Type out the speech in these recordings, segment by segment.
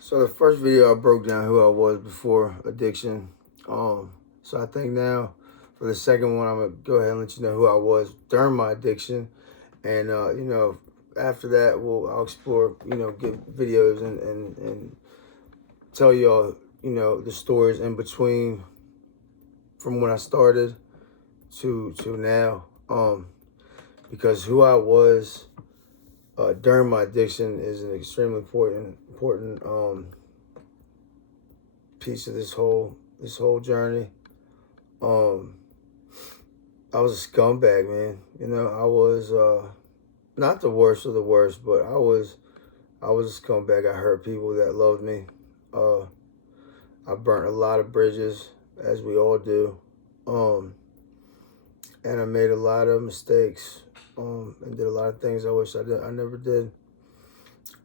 So the first video I broke down who I was before addiction. So I think now for the second one, I'm gonna go ahead and let you know who I was during my addiction, and after that, I'll explore, get videos and tell y'all, the stories in between from when I started to now. Because who I was during my addiction is an extremely important piece of this whole journey. Um, I was a scumbag, man. I was not the worst of the worst, but I was a scumbag. I hurt people that loved me. Uh, I burnt a lot of bridges, as we all do, um, and I made a lot of mistakes, and did a lot of things I wish I never did.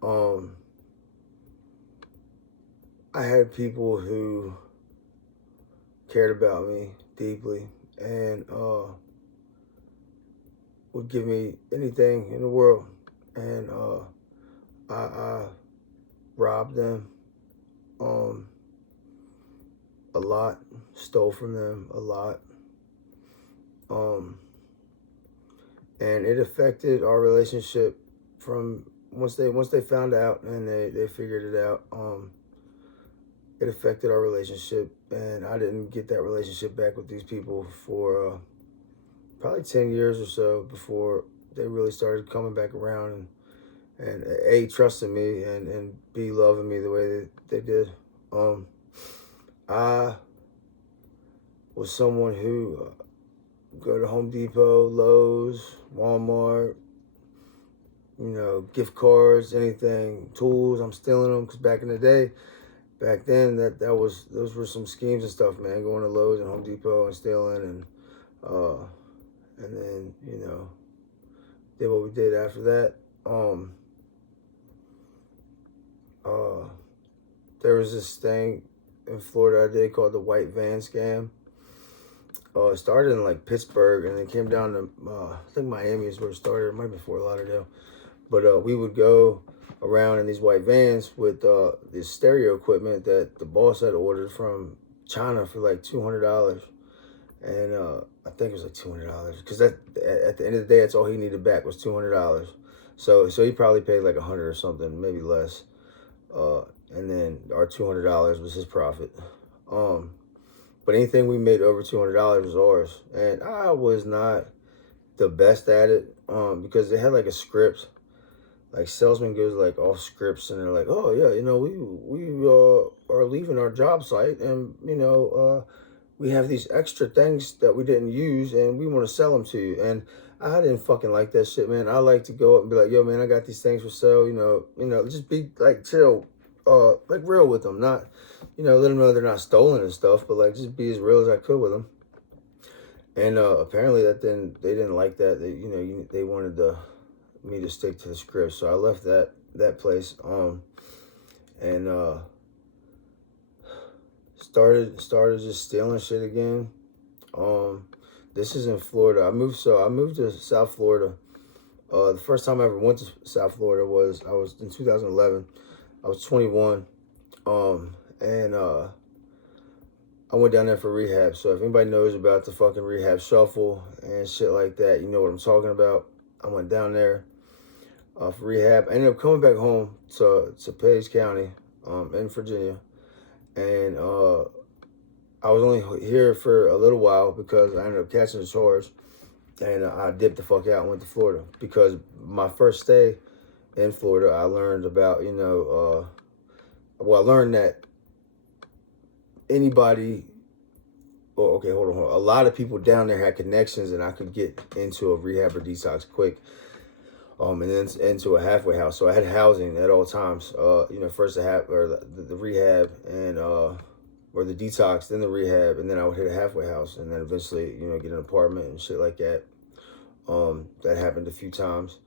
Um, I had people who cared about me deeply and would give me anything in the world, and I robbed them um, a lot, stole from them a lot, um, and it affected our relationship from once they found out and they figured it out. It affected our relationship, and I didn't get that relationship back with these people for probably 10 years or so before they really started coming back around and A, trusting me, and B, loving me the way they did. Um, I was someone who go to Home Depot, Lowe's, Walmart, gift cards, anything, tools. I'm stealing them because back then, those were some schemes and stuff, man. Going to Lowe's and Home Depot and stealing, uh, and then did what we did after that. Uh, there was this thing in Florida I did called the white van scam. It started in like Pittsburgh and then came down to I think Miami is where it started. It might be Fort Lauderdale, but we would go around in these white vans with this stereo equipment that the boss had ordered from China for like $200, and I think it was like $200 because that at the end of the day, that's all he needed back was $200. So he probably paid like 100 or something, maybe less. And then our $200 was his profit. Um, but anything we made over $200 was ours, and I was not the best at it because they had like a script. Like salesman goes like off scripts, and they're like, "Oh yeah, we are leaving our job site, and we have these extra things that we didn't use, and we want to sell them to you." And I didn't fucking like that shit, man. I like to go up and be like, "Yo, man, I got these things for sale." Just be like chill, like real with them, not, let them know they're not stolen and stuff, but like just be as real as I could with them. And apparently they didn't like that. They wanted me to stick to the script, so I left that place. And started just stealing shit again. Um, this is in Florida. I moved to South Florida. The first time I ever went to South Florida was in 2011. I was 21. And I went down there for rehab. So if anybody knows about the fucking rehab shuffle and shit like that, you know what I'm talking about. I went down there for rehab. I ended up coming back home to Page County, in Virginia, and I was only here for a little while because I ended up catching the charge, and I dipped the fuck out and went to Florida because my first stay in Florida, I learned about I learned that anybody. Well, okay, hold on. A lot of people down there had connections, and I could get into a rehab or detox quick. And then into a halfway house. So I had housing at all times. First the rehab and or the detox, then the rehab, and then I would hit a halfway house, and then eventually, get an apartment and shit like that. That happened a few times,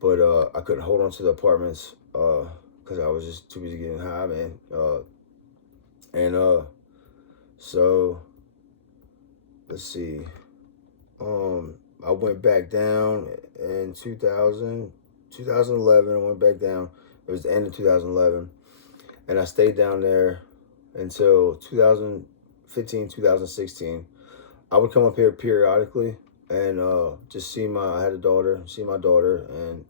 but I couldn't hold on to the apartments because I was just too busy getting high, man. And so let's see. I went back down in 2011. I went back down. It was the end of 2011. and I stayed down there until 2015, 2016. I would come up here periodically and just see I had a daughter, see my daughter, and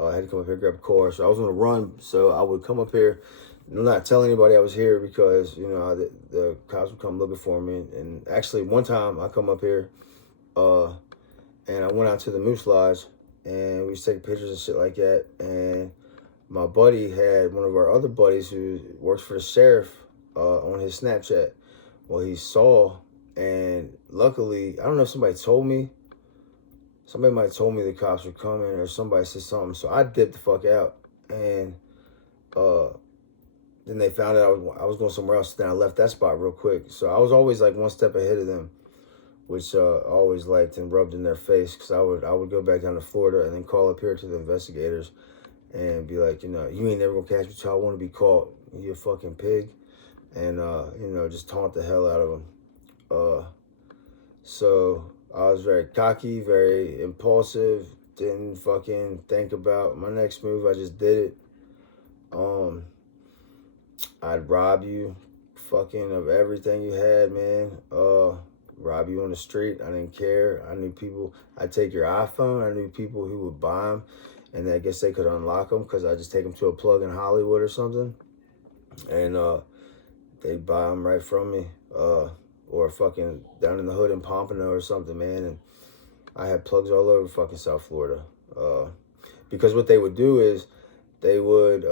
I had to come up here, grab a car. So I was on a run, so I would come up here, not tell anybody I was here because, you know, the cops would come looking for me. And actually, one time I come up here, and I went out to the Moose Lodge, and we was taking pictures and shit like that. And my buddy had one of our other buddies who works for the sheriff on his Snapchat. Well, he saw, and luckily, I don't know if somebody told me. Somebody might have told me the cops were coming, or somebody said something. So I dipped the fuck out, and then they found out I was going somewhere else. Then I left that spot real quick. So I was always like one step ahead of them, which I always liked and rubbed in their face, because I would go back down to Florida and then call up here to the investigators and be like, you know, you ain't never gonna catch me till I want to be caught. You a fucking pig. And, you know, just taunt the hell out of them. So I was very cocky, very impulsive, didn't fucking think about my next move. I just did it. I'd rob you fucking of everything you had, man. Rob you on the street. I didn't care. I knew people. I'd take your iPhone. I knew people who would buy them, and I guess they could unlock them because I just take them to a plug in Hollywood or something, and they buy them right from me, or fucking down in the hood in Pompano or something, man. And I had plugs all over fucking South Florida, because what they would do is they would,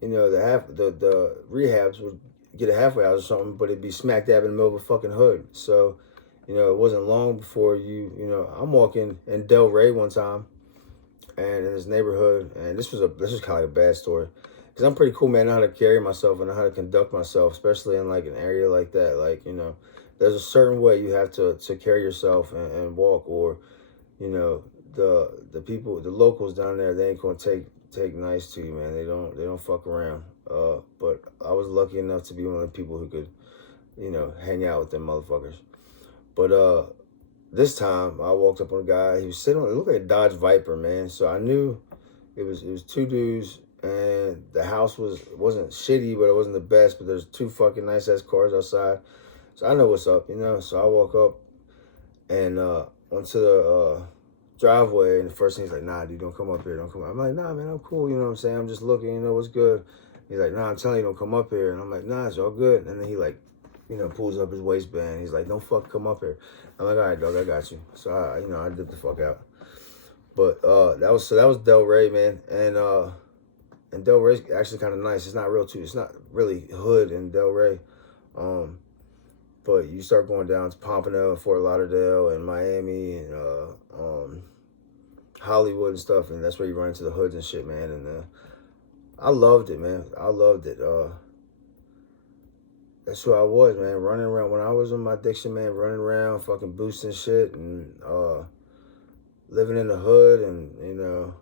you know, the rehabs would get a halfway house or something, but it'd be smack dab in the middle of a fucking hood. So, you know, it wasn't long before you know, I'm walking in Del Rey one time, and in this neighborhood, and this was kind of like a bad story, because I'm pretty cool, man. I know how to carry myself and know how to conduct myself, especially in like an area like that. Like, you know, there's a certain way you have to carry yourself and walk, or, you know, the people, the locals down there, they ain't gonna take nice to you, man. They don't fuck around. But I was lucky enough to be one of the people who could, you know, hang out with them motherfuckers. But this time I walked up on a guy. He was sitting on, it looked like a Dodge Viper, man. So I knew it was two dudes, and the house wasn't shitty, but it wasn't the best. But there's two fucking nice ass cars outside, so I know what's up, you know. So I walk up and onto the driveway, and the first thing he's like, "Nah, dude, don't come up here, don't come up." I'm like, "Nah, man, I'm cool, you know what I'm saying? I'm just looking, you know, what's good." He's like, "Nah, I'm telling you, don't come up here." And I'm like, "Nah, it's all good." And then he like, you know, pulls up his waistband. He's like, "Don't fuck come up here." I'm like, "All right, dog, I got you." So I, you know, I dipped the fuck out. But that was Del Rey, man. And Del Rey's actually kind of nice. It's not really hood in Del Rey. But you start going down to Pompano and Fort Lauderdale and Miami and Hollywood and stuff, and that's where you run into the hoods and shit, man. And I loved it, man. I loved it. That's who I was, man. Running around when I was in my addiction, man. Running around, fucking boosting shit, and living in the hood, and you know,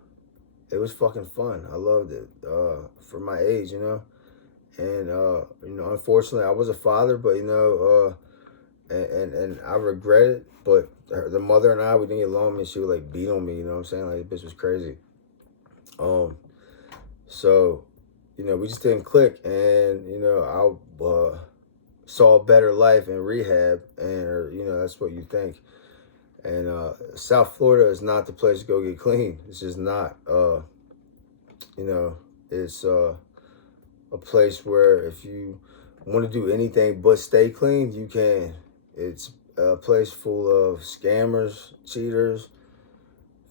it was fucking fun. I loved it for my age, you know. And you know, unfortunately, I was a father, but you know, and I regret it. But the mother and I, we didn't get along. And she would like beat on me. You know what I'm saying? Like, the bitch was crazy. So, you know, we just didn't click. And you know, I saw a better life in rehab, and you know, that's what you think. And South Florida is not the place to go get clean. It's just not. You know, it's a place where if you want to do anything but stay clean, you can. It's a place full of scammers, cheaters,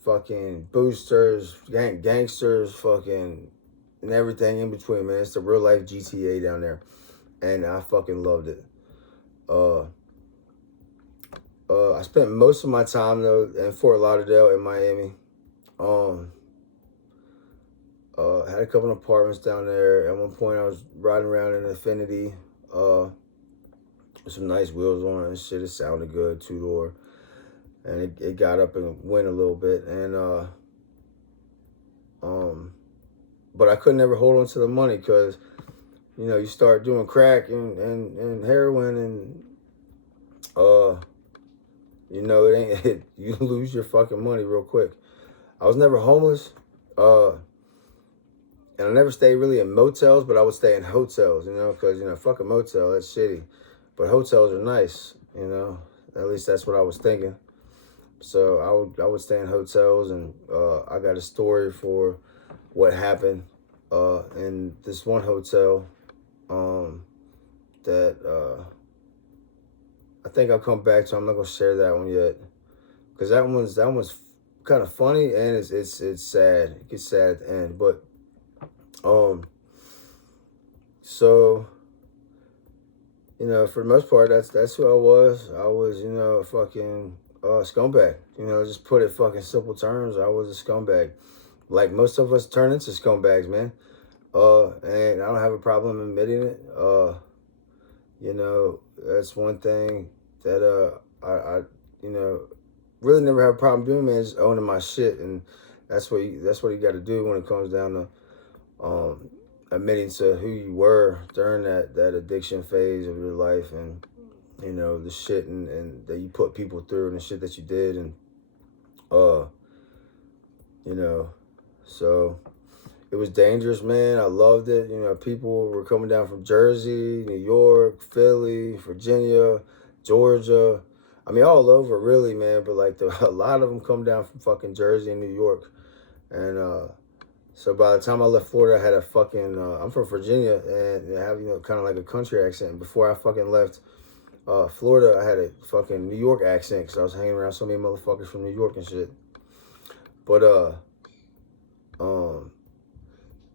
fucking boosters, gangsters, fucking, and everything in between, man. It's the real life GTA down there, and I fucking loved it. I spent most of my time though in Fort Lauderdale and Miami. Had a couple of apartments down there. At one point, I was riding around in an Infiniti with some nice wheels on it and shit. It sounded good, 2-door, and it got up and went a little bit. And but I couldn't ever hold on to the money because, you know, you start doing crack and heroin, and you know, you lose your fucking money real quick. I was never homeless. And I never stayed really in motels, but I would stay in hotels, because, fuck a motel, that's shitty. But hotels are nice, At least that's what I was thinking. So I would stay in hotels, and I got a story for what happened in this one hotel that I think I'll come back to. I'm not gonna share that one yet, because that one's kind of funny, and it's sad. It gets sad at the end, but so for the most part, that's who I was. I was a fucking scumbag. Just put it fucking simple terms. I was a scumbag. Like most of us turn into scumbags, man. And I don't have a problem admitting it. That's one thing that I really never have a problem doing, man. Is owning my shit, and that's what you got to do when it comes down to admitting to who you were during that addiction phase of your life, and the shit and that you put people through, and the shit that you did, and so it was dangerous, man. I loved it. People were coming down from Jersey, New York, Philly, Virginia, Georgia. I mean, all over, really, man. But like a lot of them come down from fucking Jersey and New York, and so by the time I left Florida, I had a fucking. I'm from Virginia, and I have kind of like a country accent. Before I fucking left Florida, I had a fucking New York accent because I was hanging around so many motherfuckers from New York and shit. But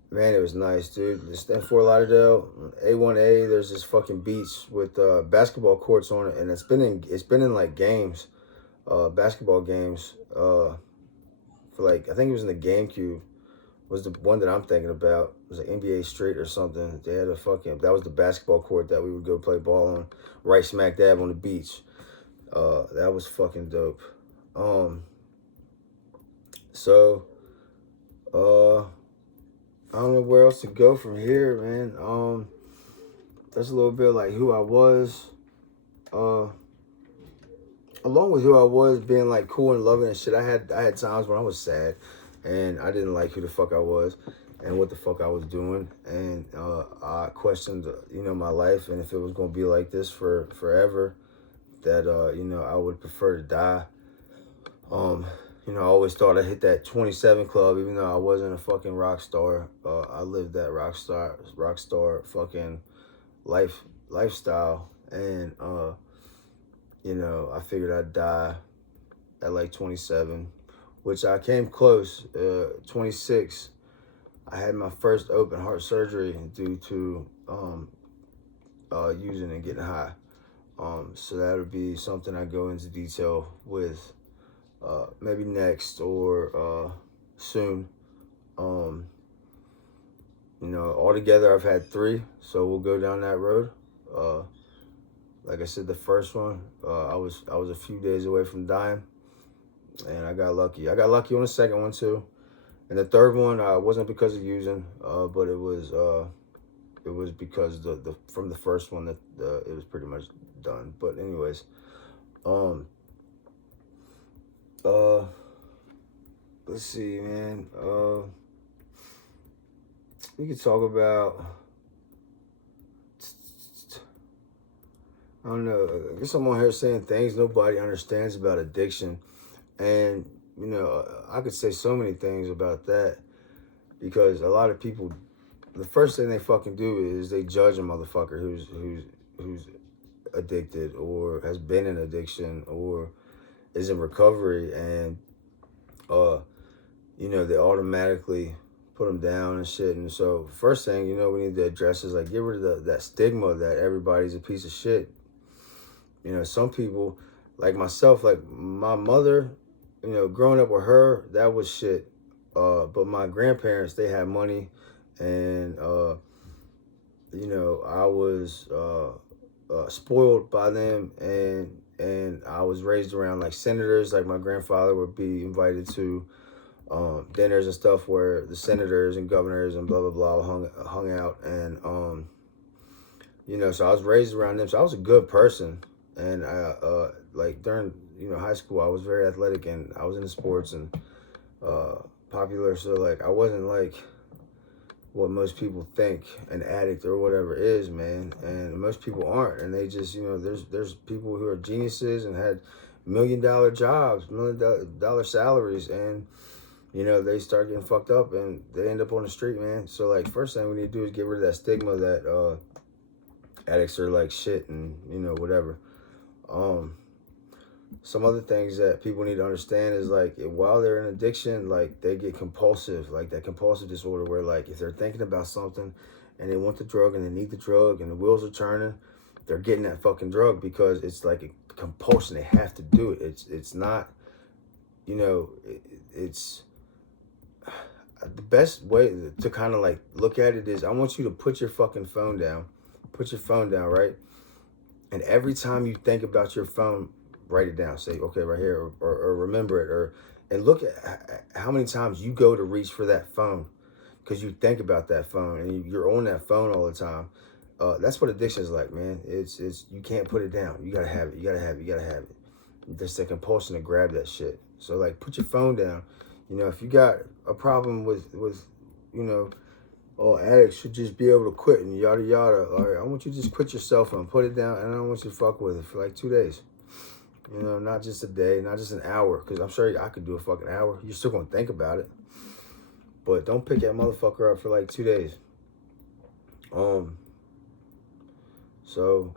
man, it was nice, dude. Just in Fort Lauderdale, A1A. There's this fucking beach with basketball courts on it, and it's been in like games, basketball games. For like I think it was in the GameCube. Was the one that I'm thinking about. It was like NBA Street or something. They had that was the basketball court that we would go play ball on, right smack dab on the beach. That was fucking dope. So, I don't know where else to go from here, man. That's a little bit like who I was. Along with who I was, being like cool and loving and shit, I had times when I was sad, and I didn't like who the fuck I was, and what the fuck I was doing, and I questioned, my life, and if it was gonna be like this for forever, that I would prefer to die. I always thought I hit that 27 club, even though I wasn't a fucking rock star. I lived that rock star fucking lifestyle, and I figured I'd die at like 27, which I came close. 26, I had my first open heart surgery due to using and getting high. So that would be something I go into detail with maybe next or soon. Altogether I've had 3, so we'll go down that road. Like I said, the first one, I was a few days away from dying, and I got lucky. I got lucky on the second one too, and the third one wasn't because of using, but it was because the from the first one that it was pretty much done. But anyways, let's see, man. We could talk about. I don't know. I guess I'm on here saying things nobody understands about addiction. And, I could say so many things about that, because a lot of people, the first thing they fucking do is they judge a motherfucker who's addicted or has been in addiction or is in recovery, and, they automatically put them down and shit. And so first thing, we need to address is like, get rid of that stigma that everybody's a piece of shit. Some people, like myself, like my mother, growing up with her, that was shit. But my grandparents, they had money, and, I was spoiled by them, and I was raised around like senators. Like my grandfather would be invited to dinners and stuff where the senators and governors and blah, blah, blah hung out. And, so I was raised around them. So I was a good person. And I, like during, high school, I was very athletic, and I was into sports and popular. So like, I wasn't like what most people think an addict or whatever is, man. And most people aren't, and they just, there's people who are geniuses and had $1 million jobs, $1 million salaries, and they start getting fucked up and they end up on the street, man. So like, first thing we need to do is get rid of that stigma that addicts are like shit and whatever. Some other things that people need to understand is like, while they're in addiction, like they get compulsive, like that compulsive disorder where like if they're thinking about something and they want the drug and they need the drug and the wheels are turning, they're getting that fucking drug because it's like a compulsion. They have to do it. It's not, it's the best way to kind of like look at it is, I want you to put your fucking phone down. Put your phone down, right? And every time you think about your phone, write it down. Say, okay, right here, or remember it, and look at how many times you go to reach for that phone because you think about that phone and you're on that phone all the time. That's what addiction is like, man. It's you can't put it down. You gotta have it. You gotta have it. You gotta have it. There's the compulsion to grab that shit. So like, put your phone down. If you got a problem with all addicts should just be able to quit and yada yada. All right, I want you to just quit your cell phone, put it down, and I don't want you to fuck with it for like 2 days. Not just a day, not just an hour, because I'm sure I could do a fucking hour. You're still gonna think about it, but don't pick that motherfucker up for like 2 days. So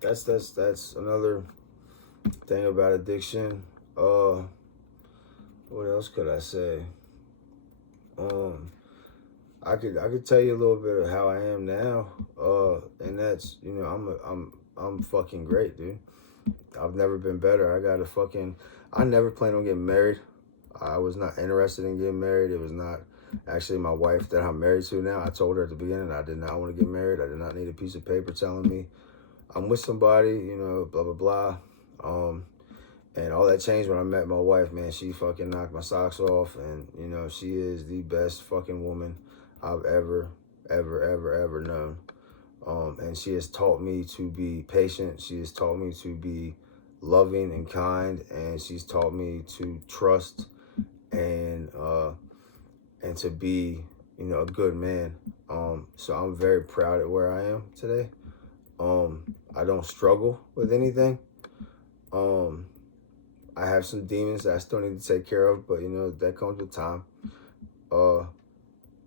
that's another thing about addiction. What else could I say? I could tell you a little bit of how I am now. And that's, I'm fucking great, dude. I've never been better. I never planned on getting married. I was not interested in getting married. It was not actually my wife that I'm married to now. I told her at the beginning I did not want to get married. I did not need a piece of paper telling me I'm with somebody, blah, blah, blah. And all that changed when I met my wife, man. She fucking knocked my socks off. And, she is the best fucking woman I've ever known. And she has taught me to be patient. She has taught me to be loving and kind. And she's taught me to trust and to be, a good man. So I'm very proud of where I am today. I don't struggle with anything. I have some demons that I still need to take care of, but that comes with time. Other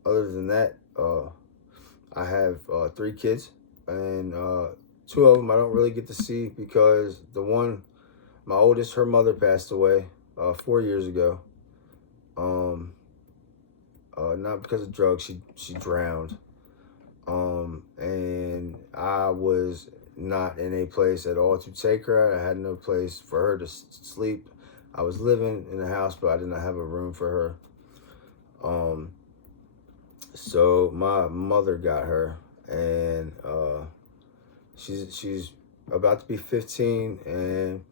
than that, I have 3 kids, and 2 of them I don't really get to see because the one, my oldest, her mother passed away 4 years ago. Not because of drugs, she drowned. And I was not in a place at all to take her. I had no place for her to sleep. I was living in a house, but I did not have a room for her. So my mother got her, and she's about to be 15, and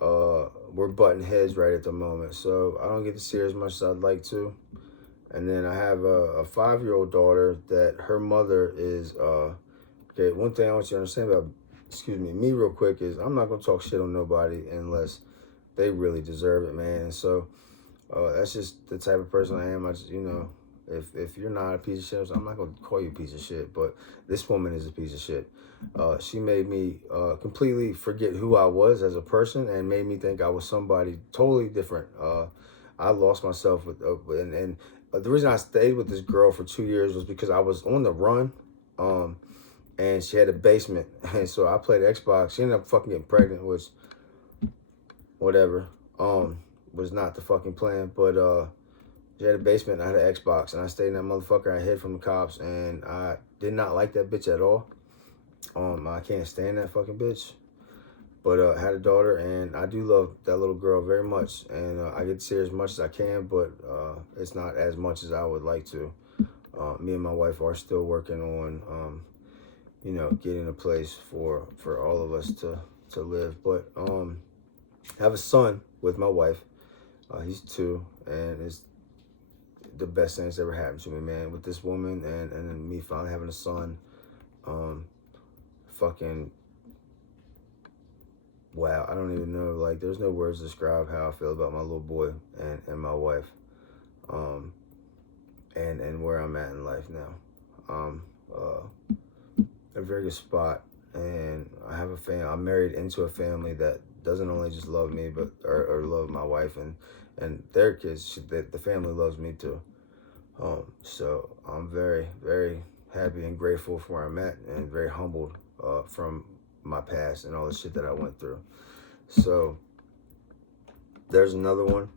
we're butting heads right at the moment. So I don't get to see her as much as I'd like to. And then I have a 5-year-old daughter that her mother is, okay, one thing I want you to understand about, me real quick is I'm not going to talk shit on nobody unless they really deserve it, man. And so that's just the type of person I am. I just, if you're not a piece of shit, I'm not going to call you a piece of shit, but this woman is a piece of shit. She made me completely forget who I was as a person and made me think I was somebody totally different. I lost myself with, and the reason I stayed with this girl for 2 years was because I was on the run, and she had a basement, and so I played Xbox. She ended up fucking getting pregnant, which, whatever, was not the fucking plan, but she had a basement, and I had an Xbox, and I stayed in that motherfucker. I hid from the cops, and I did not like that bitch at all. I can't stand that fucking bitch. But I had a daughter, and I do love that little girl very much. And I get to see her as much as I can, but it's not as much as I would like to. Me and my wife are still working on, getting a place for all of us to live. But I have a son with my wife. He's 2, and it's the best thing that's ever happened to me, man. With this woman and then me finally having a son. Fucking... wow, I don't even know, like, there's no words to describe how I feel about my little boy and my wife. and where I'm at in life now. A very good spot, and I have a family. I'm married into a family that doesn't only just love me, but or love my wife and their kids. The family loves me too. So I'm very, very happy and grateful for where I'm at, and very humbled from my past and all the shit that I went through. So there's another one.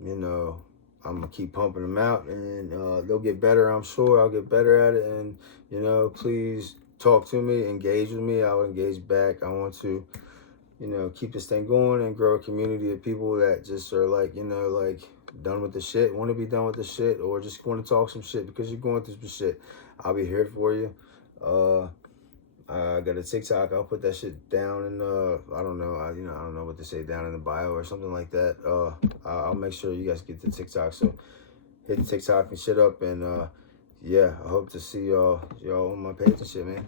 You know, I'm gonna keep pumping them out, and they'll get better. I'm sure I'll get better at it. And you know, please talk to me, engage with me. I'll engage back. I want to, you know, keep this thing going and grow a community of people that just are like, you know, like done with the shit, want to be done with the shit, or just want to talk some shit because you're going through some shit. I'll be here for you. I got a TikTok. I'll put that shit down in I don't know. I don't know what to say, down in the bio or something like that. I'll make sure you guys get the TikTok. So hit the TikTok and shit up, and yeah, I hope to see y'all on my page and shit, man.